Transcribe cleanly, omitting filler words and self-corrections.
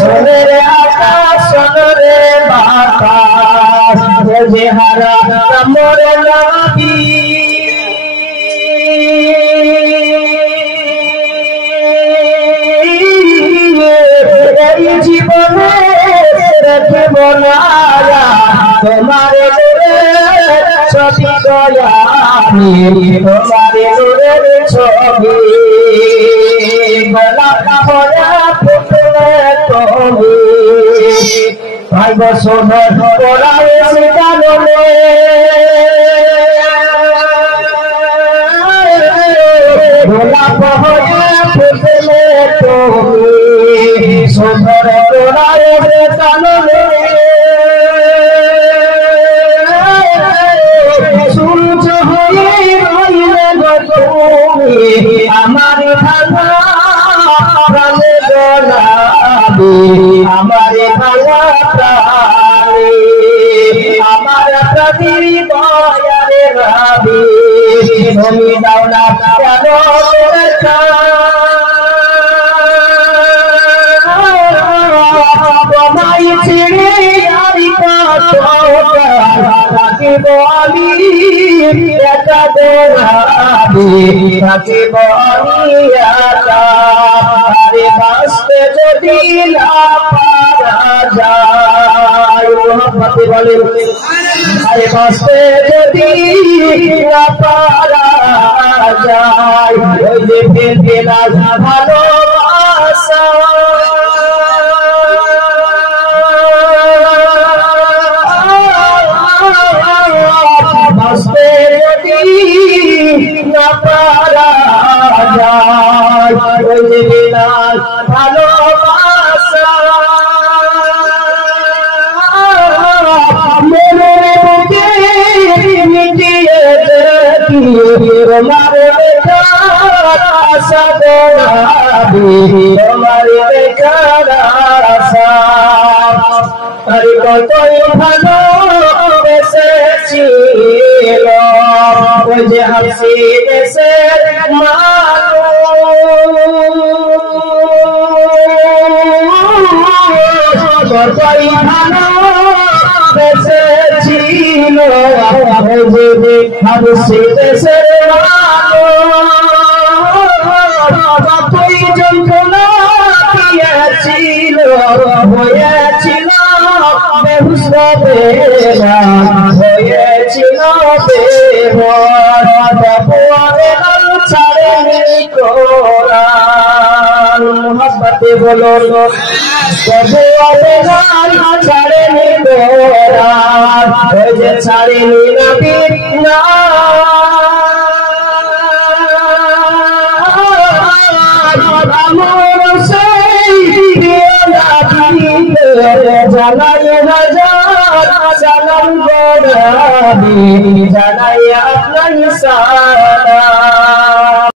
সোনারে আকাশ সোনারে বাতাস যে হারা মোর নবী জীবনে রাখব না তোমার ছবি দয়ামি তোমার ছবি গোলাপ ভরা ফুটলে তুমি ভাইব সোনার পড়ায় কারণে গোলাপ ভরা ফুটলে তুমি সোনার পড়ায় কারণে সূর্য হয়ে রইলে তুমি আমার ভাঙা প্রাণে গোলাপি আমার ভাঙা প্রাণে আমার প্রাণীর দয়ারে ভাবি তুমি দাও না কেন তোমায় ছেড়ে আর কত থাকিব আমি একা দোলাবি থাকিব আমি একা আরে বাঁচতে যদি না পারা যায় মোহাম্মতে বলেন আরে বাঁচতে যদি না পারা যায় ওই যে ফেলবে না ভালোবাসা বাঁচতে যদি না পারা যায় ওই যে বিলাস ভালোবাসা মনের বুকে মিটিয়ে তোমার বেকার আশা গোলাপি তোমার বেকার আশা আরে কতই ভালো বেসেছিল ওই যে হাসি দেশের মানুষ কতই ভালো বেসেছিল ওই যে হাসি দেশের মানুষ কতই যন্ত্রণা দিয়েছিল হয়েছিল বেহুশ বেলা হয়েছিল বেহর তপরে ছাড়েনি কোরআন মোহাম্মতে বলুন তপরে ছাড়েনি কোরআন ওই যে ছাড়েনি নবী না আমার সেই জানাই হাজার সালাম গোলাপি জানাই আপনার সালাম